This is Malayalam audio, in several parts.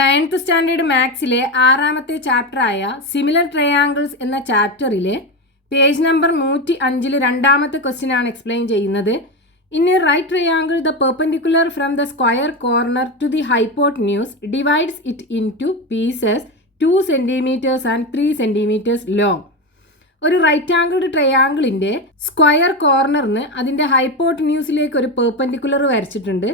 9th സ്റ്റാൻഡേർഡ് മാത്സിലെ 6ാമത്തെ ചാപ്റ്ററായ സിമിലർ ട്രയാങ്കിൾസ് എന്ന ചാപ്റ്ററിലെ പേജ് നമ്പർ 105 രണ്ടാമത്തെ ക്വസ്റ്റ്യൻ ആണ് എക്സ്പ്ലെയിൻ ചെയ്യുന്നത്. In a right triangle the perpendicular from the square corner to the hypotenuse divides it into pieces 2 centimetres and 3 centimetres long. ഒരു റൈറ്റ് ആംഗിൾഡ് ട്രയാങ്കിളിൻ്റെ സ്ക്വയർ കോർണറിന് അതിൻ്റെ ഹൈപ്പോട്ടന്യൂസിലേക്ക് ഒരു പെർപെൻഡിക്കുലർ വരച്ചിട്ടുണ്ട്.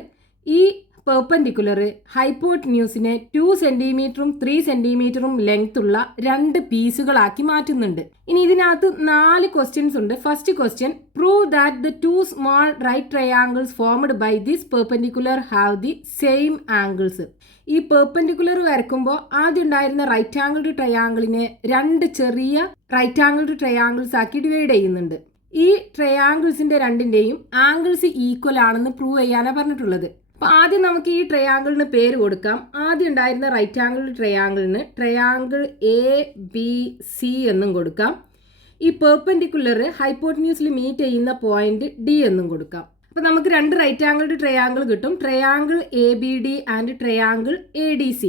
ഈ പെർപെൻഡിക്കുലർ ഹൈപ്പോട്ടന്യൂസിനെ 2 സെൻറ്റിമീറ്ററും 3 സെൻറ്റിമീറ്ററും ലെങ്ത്തുള്ള 2 പീസുകളാക്കി മാറ്റുന്നുണ്ട്. ഇനി ഇതിനകത്ത് 4 ക്വസ്റ്റ്യൻസ് ഉണ്ട്. First question, prove that the 2 small right triangles formed by this perpendicular have the same angles. ഈ പെർപെൻഡിക്കുലർ വരയ്ക്കുമ്പോൾ ആദ്യം ഉണ്ടായിരുന്ന റൈറ്റ് ആംഗിൾഡ് ട്രയാങ്കിളിനെ 2 ചെറിയ റൈറ്റ് ആംഗിൾഡ് ട്രയാങ്കിൾസ് ആക്കി ഡിവൈഡ് ചെയ്യുന്നുണ്ട്. ഈ ട്രയാങ്കിൾസിൻ്റെ രണ്ടിൻ്റെയും ആംഗിൾസ് ഈക്വൽ ആണെന്ന് പ്രൂവ് ചെയ്യാനാണ് പറഞ്ഞിട്ടുള്ളത്. അപ്പോൾ ആദ്യം നമുക്ക് ഈ ട്രയാങ്കിളിന് പേര് കൊടുക്കാം. ആദ്യം ഉണ്ടായിരുന്ന റൈറ്റ് ആംഗിൾഡ് ട്രയാങ്കിളിന് ട്രയാങ്കിൾ ABC എന്നും കൊടുക്കാം. ഈ പെർപെൻഡിക്കുലർ ഹൈപ്പോട്ടന്യൂസിൽ മീറ്റ് ചെയ്യുന്ന പോയിന്റ് D എന്നും കൊടുക്കാം. അപ്പോൾ നമുക്ക് 2 റൈറ്റ് ആംഗിൾഡ് ട്രയാങ്കിൾ കിട്ടും, triangle ABD and triangle ADC.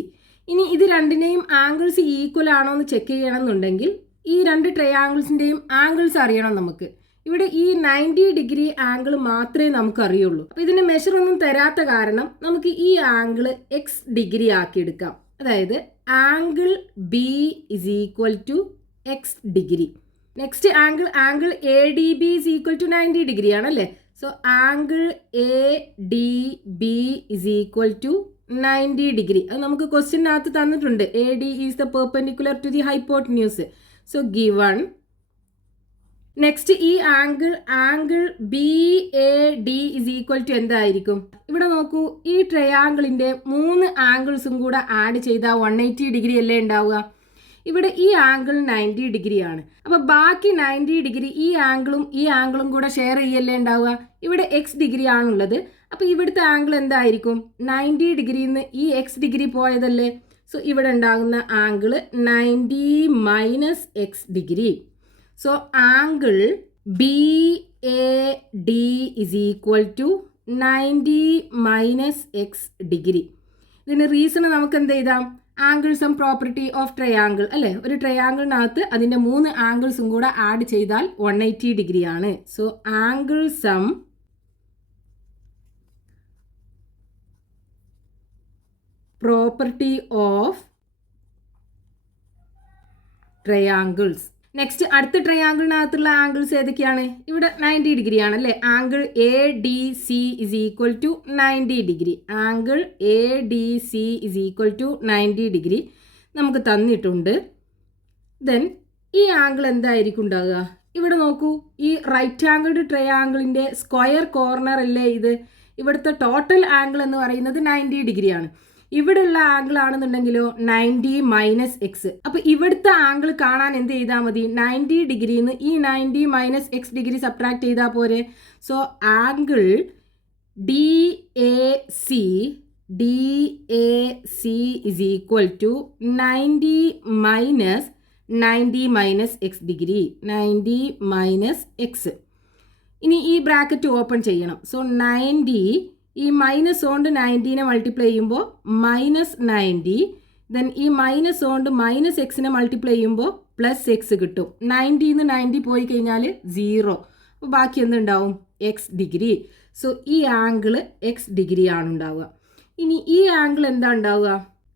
ഇനി ഇത് രണ്ടിനെയും ആംഗിൾസ് ഈക്വൽ ആണോ എന്ന് ചെക്ക് ചെയ്യണമെന്നുണ്ടെങ്കിൽ ഈ 2 ട്രയാങ്കിൾസിൻ്റെയും ആംഗിൾസ് അറിയണം നമുക്ക്. ഇവിടെ ഈ 90 ഡിഗ്രി ആംഗിൾ മാത്രമേ നമുക്ക് അറിയുള്ളൂ. അപ്പോൾ ഇതിൻ്റെ മെഷർ ഒന്നും തരാത്ത കാരണം നമുക്ക് ഈ ആംഗിൾ X ഡിഗ്രി ആക്കി എടുക്കാം. അതായത് angle B is equal to X degree. Next angle ADB is equal to 90 degree ആണല്ലേ. So angle ADB is equal to 90 degree. അത് നമുക്ക് ക്വസ്റ്റ്യനകത്ത് തന്നിട്ടുണ്ട്. AD is the perpendicular to the hypotenuse. So given. Next ഈ angle BAD is equal to എന്തായിരിക്കും? ഇവിടെ നോക്കൂ, ഈ ട്രയാങ്കിളിൻ്റെ 3 ആംഗിൾസും കൂടെ ആഡ് ചെയ്താൽ 180 ഡിഗ്രി അല്ലേ ഉണ്ടാവുക. ഇവിടെ ഈ ആംഗിൾ 90 ഡിഗ്രിയാണ്. അപ്പോൾ ബാക്കി 90 ഡിഗ്രി ഈ ആംഗിളും കൂടെ ഷെയർ ചെയ്യല്ലേ ഉണ്ടാവുക. ഇവിടെ X ഡിഗ്രി ആണുള്ളത്. അപ്പോൾ ഇവിടുത്തെ ആംഗിൾ എന്തായിരിക്കും? 90 ഡിഗ്രിയിൽ നിന്ന് ഈ X ഡിഗ്രി പോയതല്ലേ. സോ ഇവിടെ ഉണ്ടാകുന്ന angle 90 minus X degree. So angle BAD is equal to 90 minus X degree. ഇതിന് റീസൺ നമുക്ക് എന്ത് ചെയ്താം? Angle sum property of triangle അല്ലേ. ഒരു ട്രയാങ്കിളിനകത്ത് അതിൻ്റെ 3 ആംഗിൾസും കൂടെ ആഡ് ചെയ്താൽ 180 ഡിഗ്രി ആണ്. So angle sum property of triangles. Next അടുത്ത ട്രയാങ്കിളിനകത്തുള്ള ആംഗിൾസ് ഏതൊക്കെയാണ്? ഇവിടെ 90 ഡിഗ്രി ആണല്ലേ. Angle ADC is equal to 90 degree. Angle ADC is equal to 90 degree നമുക്ക് തന്നിട്ടുണ്ട്. ദെൻ ഈ ആംഗിൾ എന്തായിരിക്കും ഉണ്ടാകുക? ഇവിടെ നോക്കൂ, ഈ റൈറ്റ് ആംഗിൾഡ് ട്രയാങ്കിളിൻ്റെ സ്ക്വയർ കോർണർ അല്ലേ ഇത്. ഇവിടുത്തെ ടോട്ടൽ ആംഗിൾ എന്ന് പറയുന്നത് 90 ഡിഗ്രിയാണ്. ഇവിടെയുള്ള ആംഗിൾ ആണെന്നുണ്ടെങ്കിലോ 90 മൈനസ് എക്സ്. അപ്പോൾ ഇവിടുത്തെ ആംഗിൾ കാണാൻ എന്ത് ചെയ്താൽ മതി? 90 ഡിഗ്രിയിൽ നിന്ന് ഈ 90 മൈനസ് എക്സ് ഡിഗ്രി സബ്ട്രാക്ട് ചെയ്താൽ പോരെ. So angle DAC is equal to 90 minus x degree. 90 minus x. ഇനി ഈ ബ്രാക്കറ്റ് ഓപ്പൺ ചെയ്യണം. സോ 90 ഈ മൈനസ് കൊണ്ട് 90നെ മൾട്ടിപ്ലൈ ചെയ്യുമ്പോൾ മൈനസ് 90. ദെൻ ഈ മൈനസ് കൊണ്ട് മൈനസ് എക്സിനെ മൾട്ടിപ്ലൈ ചെയ്യുമ്പോൾ പ്ലസ് എക്സ് കിട്ടും. 90 നിന്ന് 90 പോയി കഴിഞ്ഞാൽ 0. അപ്പോൾ ബാക്കി എന്തുണ്ടാവും? X degree. സോ ഈ ആംഗിൾ എക്സ് ഡിഗ്രി ആണ് ഉണ്ടാവുക. ഇനി ഈ ആംഗിൾ എന്താ ഉണ്ടാവുക?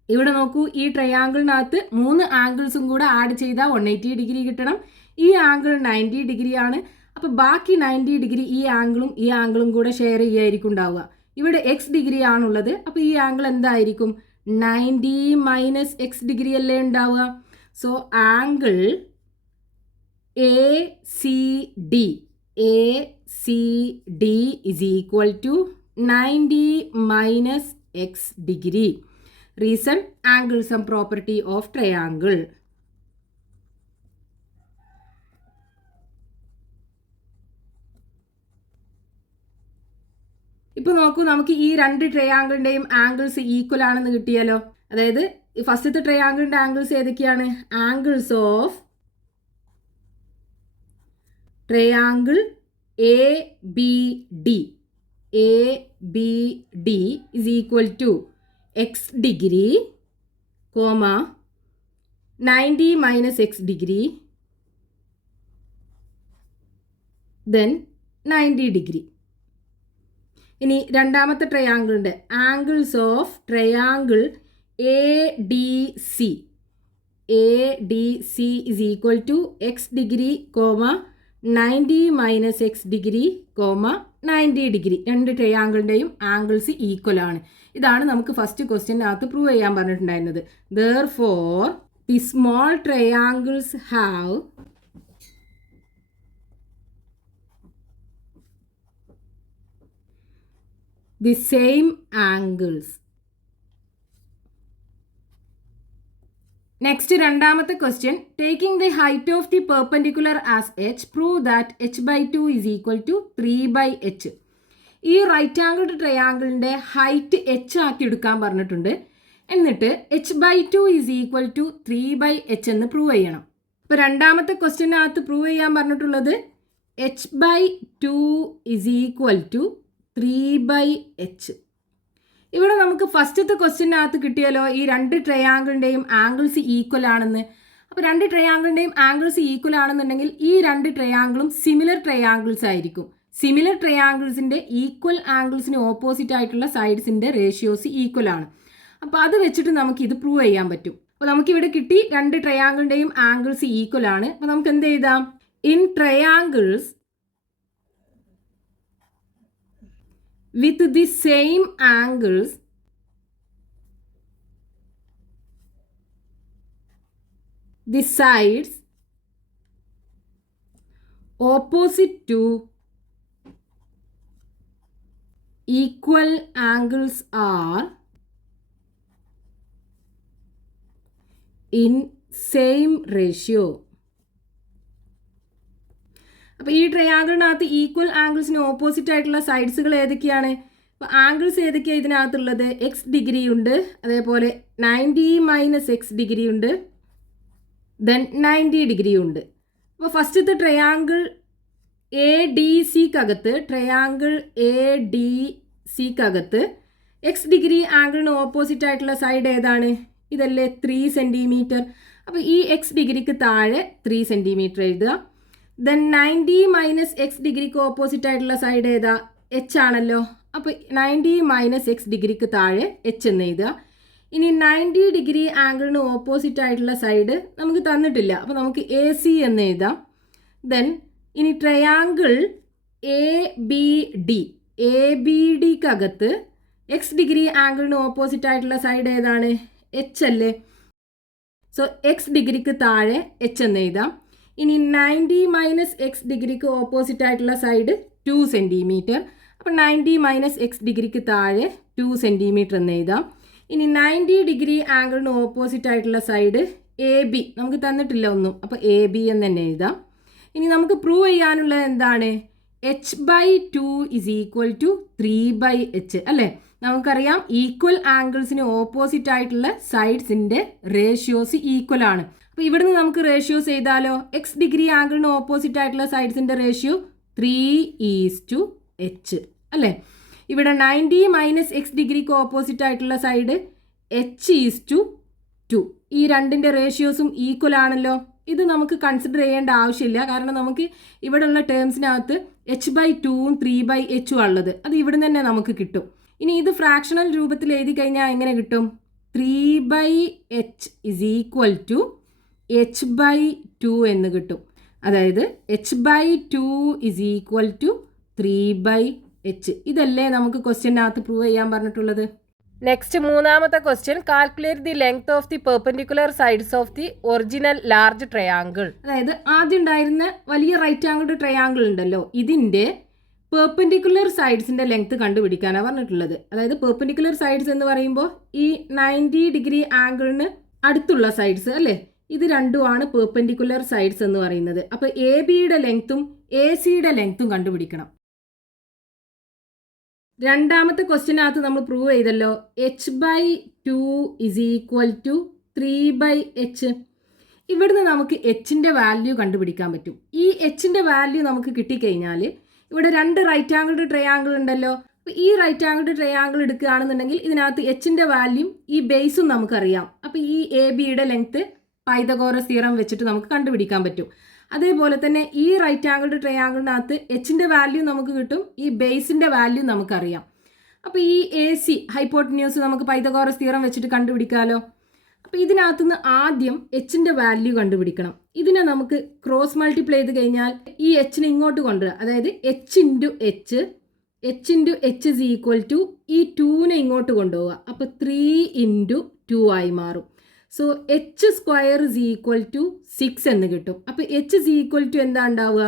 ഇവിടെ നോക്കൂ, ഈ ട്രയാങ്കിളിനകത്ത് 3 ആംഗിൾസും കൂടെ ആഡ് ചെയ്താൽ 180 ഡിഗ്രി കിട്ടണം. ഈ ആംഗിൾ 90 ഡിഗ്രിയാണ്. അപ്പോൾ ബാക്കി 90 ഡിഗ്രി ഈ ആംഗിളും കൂടെ ഷെയർ ചെയ്യായിരിക്കും ഉണ്ടാവുക. ഇവിടെ X ഡിഗ്രി ആണുള്ളത്. അപ്പോൾ ഈ ആംഗിൾ എന്തായിരിക്കും? 90 മൈനസ് എക്സ് ഡിഗ്രി അല്ലേ ഉണ്ടാവുക. So angle ACD is equal to 90 minus x degree. Reason angle sum property of triangle. ഇപ്പോൾ നോക്കൂ, നമുക്ക് ഈ 2 ട്രയാങ്കിളിൻ്റെയും ആംഗിൾസ് ഈക്വൽ ആണെന്ന് കിട്ടിയാലോ. അതായത് ഫസ്റ്റത്തെ ട്രയാങ്കിളിൻ്റെ ആംഗിൾസ് ഏതൊക്കെയാണ്? Angles of triangle ABD is equal to x degree comma 90 minus x degree, then 90 degree. ഇനി രണ്ടാമത്തെ ട്രയാങ്കിളിൻ്റെ angles of triangle A D C is equal to x degree comma 90 minus x degree comma 90 degree. രണ്ട് ട്രയാങ്കിളിൻ്റെയും ആംഗിൾസ് ഈക്വൽ ആണ്. ഇതാണ് നമുക്ക് ഫസ്റ്റ് ക്വസ്റ്റ്യനകത്ത് പ്രൂവ് ചെയ്യാൻ പറഞ്ഞിട്ടുണ്ടായിരുന്നത്. Therefore, the small triangles have the same angles. Next, രണ്ടാമത്തെ question. Taking the height of the perpendicular as h, prove that h by 2 is equal to 3 by h. ഈ റൈറ്റ് ആംഗിൾഡ് ട്രയാങ്കിളിൻ്റെ ഹൈറ്റ് h ആക്കി എടുക്കാൻ പറഞ്ഞിട്ടുണ്ട്. എന്നിട്ട് h by 2 is equal to 3 by h എന്ന് പ്രൂവ് ചെയ്യണം. അപ്പോൾ രണ്ടാമത്തെ ക്വസ്റ്റ്യനകത്ത് പ്രൂവ് ചെയ്യാൻ പറഞ്ഞിട്ടുള്ളത് h by 2 is equal to 3 by h. ഇവിടെ നമുക്ക് ഫസ്റ്റത്തെ ക്വസ്റ്റ്യനകത്ത് കിട്ടിയല്ലോ ഈ രണ്ട് ട്രയാങ്കിളിൻ്റെയും ആംഗിൾസ് ഈക്വൽ ആണെന്ന്. അപ്പോൾ രണ്ട് ട്രയാങ്കിളിൻ്റെയും ആംഗിൾസ് ഈക്വൽ ആണെന്നുണ്ടെങ്കിൽ ഈ രണ്ട് ട്രയാങ്കിളും സിമിലർ ട്രയാങ്കിൾസ് ആയിരിക്കും. സിമിലർ ട്രയാങ്കിൾസിൻ്റെ ഈക്വൽ ആംഗിൾസിന് ഓപ്പോസിറ്റ് ആയിട്ടുള്ള സൈഡ്സിൻ്റെ റേഷ്യോസ് ഈക്വൽ ആണ്. അപ്പോൾ അത് വെച്ചിട്ട് നമുക്ക് ഇത് പ്രൂവ് ചെയ്യാൻ പറ്റും. അപ്പോൾ നമുക്കിവിടെ കിട്ടി രണ്ട് ട്രയാങ്കിളിൻ്റെയും ആംഗിൾസ് ഈക്വൽ ആണ്. അപ്പോൾ നമുക്ക് എന്ത് എഴുതാം? In triangles with the same angles, the sides opposite to equal angles are in same ratio. അപ്പോൾ ഈ ട്രയാങ്കിളിനകത്ത് ഈക്വൽ ആംഗിൾസിന് ഓപ്പോസിറ്റ് ആയിട്ടുള്ള സൈഡ്സുകൾ ഏതൊക്കെയാണ്? അപ്പോൾ ആംഗിൾസ് ഏതൊക്കെയാണ് ഇതിനകത്തുള്ളത്? എക്സ് ഡിഗ്രി ഉണ്ട്, അതേപോലെ 90 മൈനസ് എക്സ് ഡിഗ്രി ഉണ്ട്, ദെൻ 90 ഡിഗ്രി ഉണ്ട്. അപ്പോൾ ഫസ്റ്റത്തെ ട്രയാങ്കിൾ എ ഡി സിക്കകത്ത് എക്സ് ഡിഗ്രി ആംഗിളിന് ഓപ്പോസിറ്റ് ആയിട്ടുള്ള സൈഡ് ഏതാണ്? ഇതല്ലേ 3 സെൻറ്റിമീറ്റർ. അപ്പോൾ ഈ എക്സ് ഡിഗ്രിക്ക് താഴെ 3 സെൻറ്റിമീറ്റർ എഴുതുക. ദെൻ 90 മൈനസ് എക്സ് ഡിഗ്രിക്ക് ഓപ്പോസിറ്റ് ആയിട്ടുള്ള സൈഡ് ഏതാ? എച്ച് ആണല്ലോ. അപ്പോൾ 90 മൈനസ് എക്സ് ഡിഗ്രിക്ക് താഴെ എച്ച് എന്ന് എഴുതുക. ഇനി 90 ഡിഗ്രി ആംഗിളിന് ഓപ്പോസിറ്റ് ആയിട്ടുള്ള സൈഡ് നമുക്ക് തന്നിട്ടില്ല. അപ്പോൾ നമുക്ക് എ സി എന്ന് എഴുതാം. ദെൻ ഇനി ട്രയാങ്കിൾ എ ബി ഡിക്കകത്ത് എക്സ് ഡിഗ്രി ആംഗിളിന് ഓപ്പോസിറ്റ് ആയിട്ടുള്ള സൈഡ് ഏതാണ്? എച്ച് അല്ലേ. സോ എക്സ് ഡിഗ്രിക്ക് താഴെ എച്ച് എന്ന് എഴുതാം. ഇനി 90 മൈനസ് എക്സ് ഡിഗ്രിക്ക് ഓപ്പോസിറ്റ് ആയിട്ടുള്ള സൈഡ് 2 സെൻറ്റിമീറ്റർ. അപ്പോൾ 90 മൈനസ് എക്സ് ഡിഗ്രിക്ക് താഴെ 2 സെൻറ്റിമീറ്റർ എന്ന് എഴുതാം. ഇനി 90 ഡിഗ്രി ആംഗിളിന് ഓപ്പോസിറ്റ് ആയിട്ടുള്ള സൈഡ് എ ബി നമുക്ക് തന്നിട്ടില്ല ഒന്നും. അപ്പോൾ എ ബി എന്ന് തന്നെ എഴുതാം. ഇനി നമുക്ക് പ്രൂവ് ചെയ്യാനുള്ളത് എന്താണ്? h by 2 is equal to 3 by h അല്ലേ. നമുക്കറിയാം ഈക്വൽ ആംഗിൾസിന് ഓപ്പോസിറ്റ് ആയിട്ടുള്ള സൈഡ്സിൻ്റെ റേഷ്യോസ് ഈക്വൽ ആണ്. അപ്പോൾ ഇവിടുന്ന് നമുക്ക് റേഷ്യോസ് ചെയ്താലോ? എക്സ് ഡിഗ്രി ആംഗിളിന് ഓപ്പോസിറ്റ് ആയിട്ടുള്ള സൈഡ്സിൻ്റെ റേഷ്യോ 3:h അല്ലേ. ഇവിടെ 90 മൈനസ് എക്സ് ഡിഗ്രിക്ക് ഓപ്പോസിറ്റ് ആയിട്ടുള്ള സൈഡ് h:2. ഈ രണ്ടിൻ്റെ റേഷ്യോസും ഈക്വൽ ആണല്ലോ. ഇത് നമുക്ക് കൺസിഡർ ചെയ്യേണ്ട ആവശ്യമില്ല, കാരണം നമുക്ക് ഇവിടെയുള്ള ടേംസിനകത്ത് h by 2ഉം 3 by h ഉള്ളത് അത് ഇവിടെ തന്നെ നമുക്ക് കിട്ടും. ഇനി ഇത് ഫ്രാക്ഷണൽ രൂപത്തിൽ എഴുതി കഴിഞ്ഞാൽ എങ്ങനെ കിട്ടും? 3 by h is equal to h by 2 എന്ന് കിട്ടും. അതായത് h by 2 is equal to 3 by h. ഇതല്ലേ നമുക്ക് ക്വസ്റ്റ്യനകത്ത് പ്രൂവ് ചെയ്യാൻ പറഞ്ഞിട്ടുള്ളത്. നെക്സ്റ്റ് മൂന്നാമത്തെ question, calculate the length of the perpendicular sides of the original large triangle. അതായത് ആദ്യം ഉണ്ടായിരുന്ന വലിയ റൈറ്റ് ആംഗിൾഡ് ട്രയാങ്കിൾ ഉണ്ടല്ലോ, ഇതിൻ്റെ പെർപെൻഡിക്കുലർ സൈഡ്സിൻ്റെ ലെങ്ത് കണ്ടുപിടിക്കാനാണ് പറഞ്ഞിട്ടുള്ളത്. അതായത് പെർപെൻഡിക്കുലർ സൈഡ്സ് എന്ന് പറയുമ്പോൾ ഈ 90 ഡിഗ്രി ആംഗിളിന് അടുത്തുള്ള സൈഡ്സ് അല്ലേ, ഇത് രണ്ടുമാണ് പെർപെൻഡിക്കുലർ സൈഡ്സ് എന്ന് പറയുന്നത്. അപ്പോൾ എ ബിയുടെ ലെങ്ത്തും എ സിയുടെ ലെങ്ത്തും കണ്ടുപിടിക്കണം. രണ്ടാമത്തെ ക്വസ്റ്റ്യനകത്ത് നമ്മൾ പ്രൂവ് ചെയ്തല്ലോ h by 2 is equal to 3 by h. ഇവിടുന്ന് നമുക്ക് എച്ചിൻ്റെ വാല്യൂ കണ്ടുപിടിക്കാൻ പറ്റും. ഈ എച്ചിൻ്റെ വാല്യൂ നമുക്ക് കിട്ടിക്കഴിഞ്ഞാൽ ഇവിടെ രണ്ട് റൈറ്റ് ആംഗിൾഡ് ട്രയാങ്കിൾ ഉണ്ടല്ലോ. അപ്പോൾ ഈ റൈറ്റ് ആംഗിൾഡ് ട്രയാങ്കിൾ എടുക്കുകയാണെന്നുണ്ടെങ്കിൽ ഇതിനകത്ത് എച്ചിൻ്റെ വാല്യൂ ഈ ബേസും നമുക്കറിയാം. അപ്പോൾ ഈ എ ബിയുടെ ലെങ്ത്ത് പൈതഗോറസ് തിയറം വെച്ചിട്ട് നമുക്ക് കണ്ടുപിടിക്കാൻ പറ്റും. അതേപോലെ തന്നെ ഈ റൈറ്റ് ആംഗിൾഡ് ട്രയാങ്കിളിനകത്ത് എച്ചിൻ്റെ വാല്യൂ നമുക്ക് കിട്ടും, ഈ ബേസിൻ്റെ വാല്യൂ നമുക്കറിയാം. അപ്പോൾ ഈ എ സി ഹൈപ്പോട്ടന്യൂസ് നമുക്ക് പൈതഗോറസ് തിയറം വെച്ചിട്ട് കണ്ടുപിടിക്കാമല്ലോ. അപ്പോൾ ഇതിനകത്തുനിന്ന് ആദ്യം എച്ചിൻ്റെ വാല്യൂ കണ്ടുപിടിക്കണം. ഇതിനെ നമുക്ക് ക്രോസ് മൾട്ടിപ്ലൈ ചെയ്ത് കഴിഞ്ഞാൽ ഈ എച്ചിനെ ഇങ്ങോട്ട് കൊണ്ടുവരിക, അതായത് h into h is equal to ഈ 2നെ ഇങ്ങോട്ട് കൊണ്ടുപോവുക. അപ്പോൾ 3 ഇൻറ്റു 2 ആയി മാറും. So h square is equal to 6 എന്ന് കിട്ടും. അപ്പോൾ എച്ച് ഇസ് ഈക്വൽ ടു എന്താ ഉണ്ടാവുക,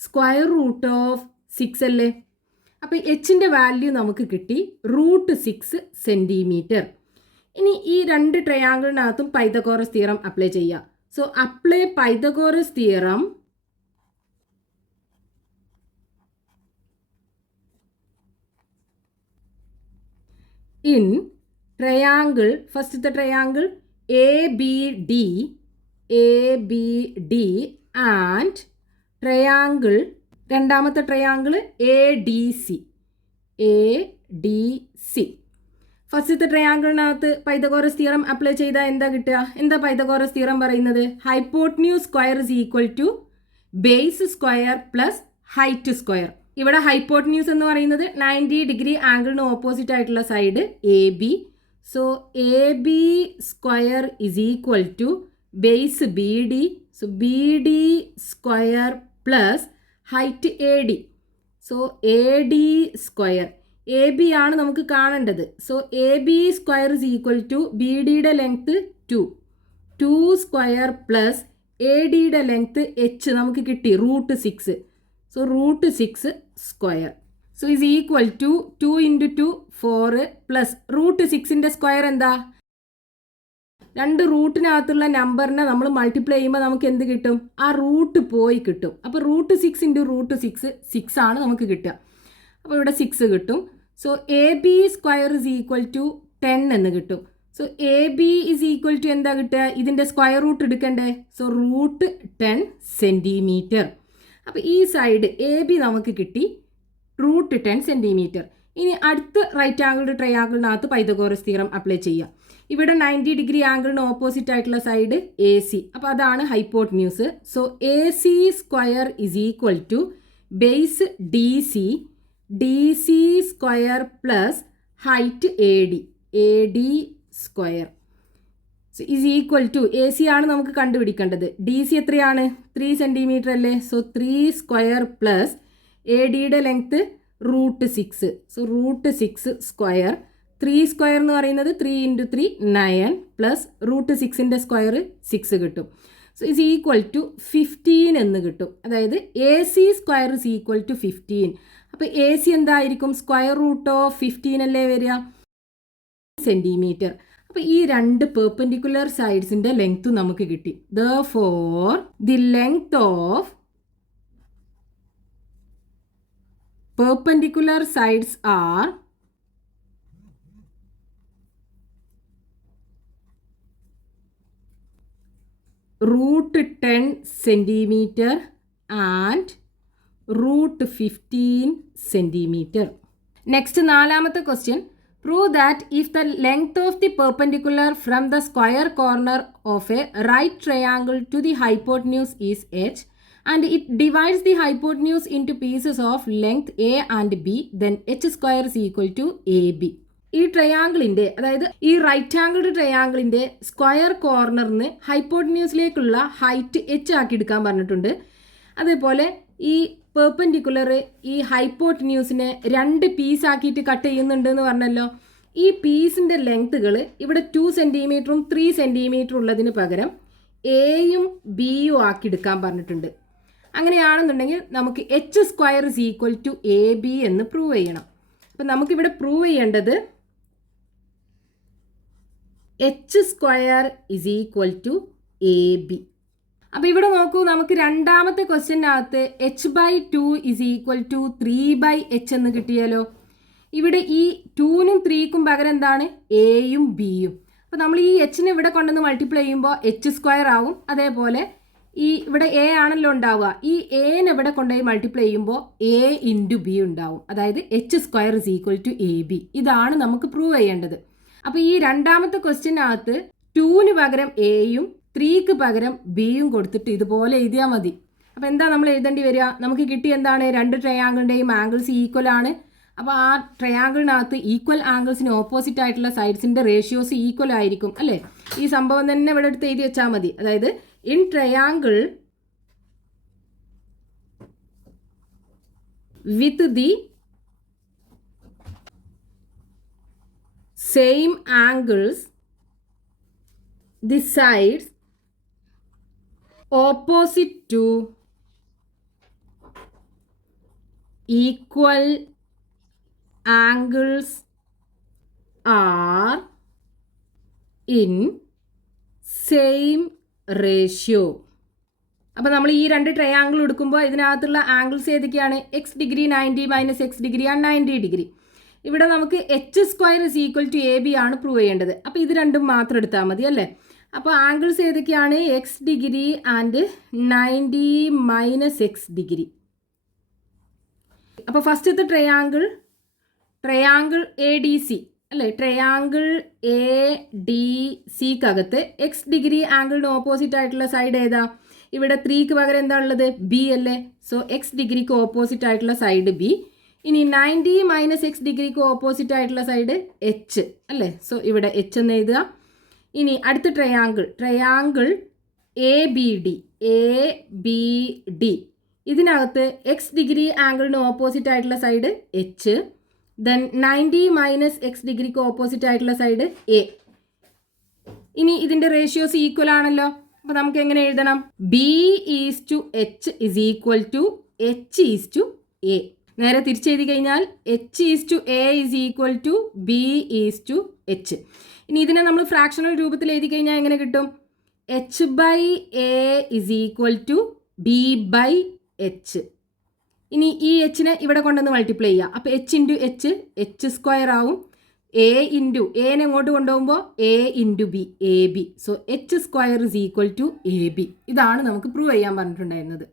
സ്ക്വയർ റൂട്ട് ഓഫ് 6 അല്ലേ. അപ്പോൾ എച്ചിൻ്റെ വാല്യൂ നമുക്ക് കിട്ടി √6 സെൻറ്റിമീറ്റർ. ഇനി ഈ രണ്ട് ട്രയാങ്കിളിനകത്തും പൈതഗോറസ് തിയറം അപ്ലൈ ചെയ്യുക. So apply Pythagoras theorem in triangle, ഫസ്റ്റത്തെ ട്രയാങ്കിൾ ABD ആൻഡ് ട്രയാങ്കിൾ, രണ്ടാമത്തെ ട്രയാങ്കിൾ ADC. ഫസ്റ്റത്തെ ട്രയാങ്കിളിനകത്ത് പൈതഗോറസ് തിയറം അപ്ലൈ ചെയ്താൽ എന്താ കിട്ടുക? എന്താ പൈതഗോറസ് തിയറം പറയുന്നത്? Hypotenuse square is equal to base square plus height square. ഇവിടെ ഹൈപ്പോട്ടന്യൂസ് എന്ന് പറയുന്നത് 90 ഡിഗ്രി ആംഗിളിന് ഓപ്പോസിറ്റ് ആയിട്ടുള്ള side AB. So AB square is equal to base BD. So BD square plus height AD. So AD square, AB ആണ് നമുക്ക് കാണേണ്ടത്. So AB square is equal to BDയുടെ ലെങ്ത്ത് 2 സ്ക്വയർ പ്ലസ് ADയുടെ ലെങ്ത്ത് H നമുക്ക് കിട്ടി √6. So √6 square. So is equal to 2 into 2 4 plus √6ൻ്റെ സ്ക്വയർ എന്താ? രണ്ട് റൂട്ടിനകത്തുള്ള നമ്പറിനെ നമ്മൾ മൾട്ടിപ്ലൈ ചെയ്യുമ്പോൾ നമുക്ക് എന്ത് കിട്ടും? ആ റൂട്ട് പോയി കിട്ടും. അപ്പോൾ √6 ഇൻറ്റു √6 6 ആണ് നമുക്ക് കിട്ടുക. അപ്പോൾ ഇവിടെ 6 കിട്ടും. So AB square is equal to 10 എന്ന് കിട്ടും. So AB is equal to എന്താ കിട്ടുക? ഇതിൻ്റെ സ്ക്വയർ റൂട്ട് എടുക്കണ്ടേ? So √10 centimetre. അപ്പോൾ ഈ സൈഡ് AB നമുക്ക് കിട്ടി √10 സെൻറ്റിമീറ്റർ. ഇനി അടുത്ത റൈറ്റ് ആംഗിൾഡ് ട്രയാങ്കിളിനകത്ത് പൈതഗോറസ് തിയറം അപ്ലൈ ചെയ്യുക. ഇവിടെ 90 ഡിഗ്രി ആംഗിളിന് ഓപ്പോസിറ്റ് ആയിട്ടുള്ള സൈഡ് AC. അപ്പോൾ അതാണ് hypotenuse. So AC square is equal to base DC square plus height AD square. So is equal to AC ആണ് നമുക്ക് കണ്ടുപിടിക്കേണ്ടത്. DC എത്രയാണ്? 3 സെൻറ്റിമീറ്റർ അല്ലേ. സോ 3 സ്ക്വയർ പ്ലസ് ADയുടെ ലെങ്ത്ത് √6. So √6 square. 3 സ്ക്വയർ എന്ന് പറയുന്നത് 3 ഇൻറ്റു 3 9 പ്ലസ് √6ൻ്റെ സ്ക്വയർ 6 കിട്ടും. സോ ഇസ് ഈക്വൽ ടു 15 എന്ന് കിട്ടും. അതായത് AC square is equal to 15. അപ്പോൾ AC എന്തായിരിക്കും? സ്ക്വയർ റൂട്ട് ഓഫ് 15 അല്ലേ വരിക, സെൻറ്റിമീറ്റർ. അപ്പോൾ ഈ രണ്ട് പെർപെൻഡിക്കുലർ സൈഡ്സിൻ്റെ ലെങ്ത്ത് നമുക്ക് കിട്ടി. Therefore, the length of perpendicular sides are √10 centimetre and √15 centimetre. Next നാലാമത്തെ question. Prove that if the length of the perpendicular from the square corner of a right triangle to the hypotenuse is h and it divides the hypotenuse into pieces of length A and B, then h square is equal to AB. ഈ ട്രയാങ്കിളിൻ്റെ, അതായത് ഈ റൈറ്റ് ആംഗിൾഡ് ട്രയാങ്കിളിൻ്റെ സ്ക്വയർ കോർണറിന് ഹൈപ്പോട്ടന്യൂസിലേക്കുള്ള ഹൈറ്റ് h ആക്കി എടുക്കാൻ പറഞ്ഞിട്ടുണ്ട്. അതേപോലെ ഈ പെർപെൻഡിക്കുലർ ഈ ഹൈപ്പോട്ടന്യൂസിനെ 2 പീസാക്കിയിട്ട് കട്ട് ചെയ്യുന്നുണ്ട് എന്ന് പറഞ്ഞല്ലോ. ഈ പീസിൻ്റെ ലെങ്ത്തുകൾ ഇവിടെ 2 സെൻറ്റിമീറ്ററും 3 സെൻറ്റിമീറ്ററും ഉള്ളതിന് പകരം എയും ബിയും ആക്കി എടുക്കാൻ പറഞ്ഞിട്ടുണ്ട്. അങ്ങനെയാണെന്നുണ്ടെങ്കിൽ നമുക്ക് h square is equal to AB എന്ന് പ്രൂവ് ചെയ്യണം. അപ്പം നമുക്കിവിടെ പ്രൂവ് ചെയ്യേണ്ടത് h square is equal to AB. അപ്പോൾ ഇവിടെ നോക്കൂ, നമുക്ക് രണ്ടാമത്തെ ക്വസ്റ്റ്യനകത്ത് h/2 is equal to 3/h എന്ന് കിട്ടിയാലോ. ഇവിടെ ഈ 2നും 3ക്കും പകരം എന്താണ്? എയും ബിയും. അപ്പോൾ നമ്മൾ ഈ എച്ചിനെ ഇവിടെ കൊണ്ടുവന്ന് മൾട്ടിപ്ലൈ ചെയ്യുമ്പോൾ h സ്ക്വയർ ആവും. അതേപോലെ ഈ ഇവിടെ എ ആണല്ലോ ഉണ്ടാവുക, ഈ എനെ ഇവിടെ കൊണ്ടുപോയി മൾട്ടിപ്ലൈ ചെയ്യുമ്പോൾ A ഇൻറ്റു B ഉണ്ടാവും. അതായത് h square is equal to AB. ഇതാണ് നമുക്ക് പ്രൂവ് ചെയ്യേണ്ടത്. അപ്പോൾ ഈ രണ്ടാമത്തെ ക്വസ്റ്റ്യനകത്ത് 2ന് പകരം എയും 3ക്ക് പകരം ബിയും കൊടുത്തിട്ട് ഇതുപോലെ എഴുതിയാൽ മതി. അപ്പോൾ എന്താ നമ്മൾ എഴുതേണ്ടി വരിക? നമുക്ക് കിട്ടി എന്താണ്? 2 ട്രയാങ്കിളിൻ്റെയും ആംഗിൾസ് ഈക്വൽ ആണ്. അപ്പോൾ ആ ട്രയാങ്കിളിനകത്ത് ഈക്വൽ ആംഗിൾസിന് ഓപ്പോസിറ്റ് ആയിട്ടുള്ള സൈഡ്സിൻ്റെ റേഷ്യോസ് ഈക്വൽ ആയിരിക്കും അല്ലേ? ഈ സംഭവം തന്നെ ഇവിടെ എടുത്ത് എഴുതി വെച്ചാൽ മതി. അതായത് in triangle with the same angles, the sides opposite to equal angles are in same ratio. അപ്പോൾ നമ്മൾ ഈ 2 ട്രയാങ്കിൾ എടുക്കുമ്പോൾ ഇതിനകത്തുള്ള ആംഗിൾസ് ഏതൊക്കെയാണ്? X degree 90 minus x degree ആണ് 90 ഡിഗ്രി. ഇവിടെ നമുക്ക് h square is equal to a b ആണ് പ്രൂവ് ചെയ്യേണ്ടത്. അപ്പോൾ ഇത് രണ്ടും മാത്രം എടുത്താൽ മതി അല്ലേ? അപ്പോൾ ആംഗിൾസ് ഏതൊക്കെയാണ്? X degree and 90 minus x degree. അപ്പോൾ ഫസ്റ്റത്തെ ട്രയാങ്കിൾ എ ഡി സി അല്ലേ? ട്രയാങ്കിൾ എ ഡി സിക്കകത്ത് എക്സ് ഡിഗ്രി ആംഗിളിന് ഓപ്പോസിറ്റ് ആയിട്ടുള്ള സൈഡ് ഏതാ? ഇവിടെ 3ക്ക് പകരം എന്താ ഉള്ളത്? ബി അല്ലേ? സോ എക്സ് ഡിഗ്രിക്ക് ഓപ്പോസിറ്റ് ആയിട്ടുള്ള സൈഡ് ബി. ഇനി 90 മൈനസ് എക്സ് ഡിഗ്രിക്ക് ഓപ്പോസിറ്റ് ആയിട്ടുള്ള സൈഡ് എച്ച് അല്ലേ? സോ ഇവിടെ എച്ച് എന്ന് എഴുതുക. ഇനി അടുത്ത ട്രയാങ്കിൾ എ ബി ഡി ഇതിനകത്ത് എക്സ് ഡിഗ്രി ആംഗിളിന് ഓപ്പോസിറ്റ് ആയിട്ടുള്ള side h, then 90 minus x ഡിഗ്രിക്ക് ഓപ്പോസിറ്റ് ആയിട്ടുള്ള സൈഡ് എ. ഇനി ഇതിൻ്റെ റേഷ്യോസ് ഈക്വൽ ആണല്ലോ. അപ്പോൾ നമുക്ക് എങ്ങനെ എഴുതണം? B is to h is equal to h is to a. നേരെ തിരിച്ചെഴുതി കഴിഞ്ഞാൽ h is to a is equal to b is to h. ഇനി ഇതിനെ നമ്മൾ ഫ്രാക്ഷണൽ രൂപത്തിൽ എഴുതി കഴിഞ്ഞാൽ എങ്ങനെ കിട്ടും? H by a is equal to b by h. ഇനി ഈ എച്ചിനെ ഇവിടെ കൊണ്ടുവന്ന് മൾട്ടിപ്ലൈ ചെയ്യുക. അപ്പോൾ എച്ച് ഇൻറ്റു എച്ച് സ്ക്വയർ ആവും. എ ഇൻറ്റു എനെ എങ്ങോട്ട് കൊണ്ടുപോകുമ്പോൾ a into b, a b. So h square is equal to a b. ഇതാണ് നമുക്ക് പ്രൂവ് ചെയ്യാൻ പറഞ്ഞിട്ടുണ്ടായിരുന്നത്.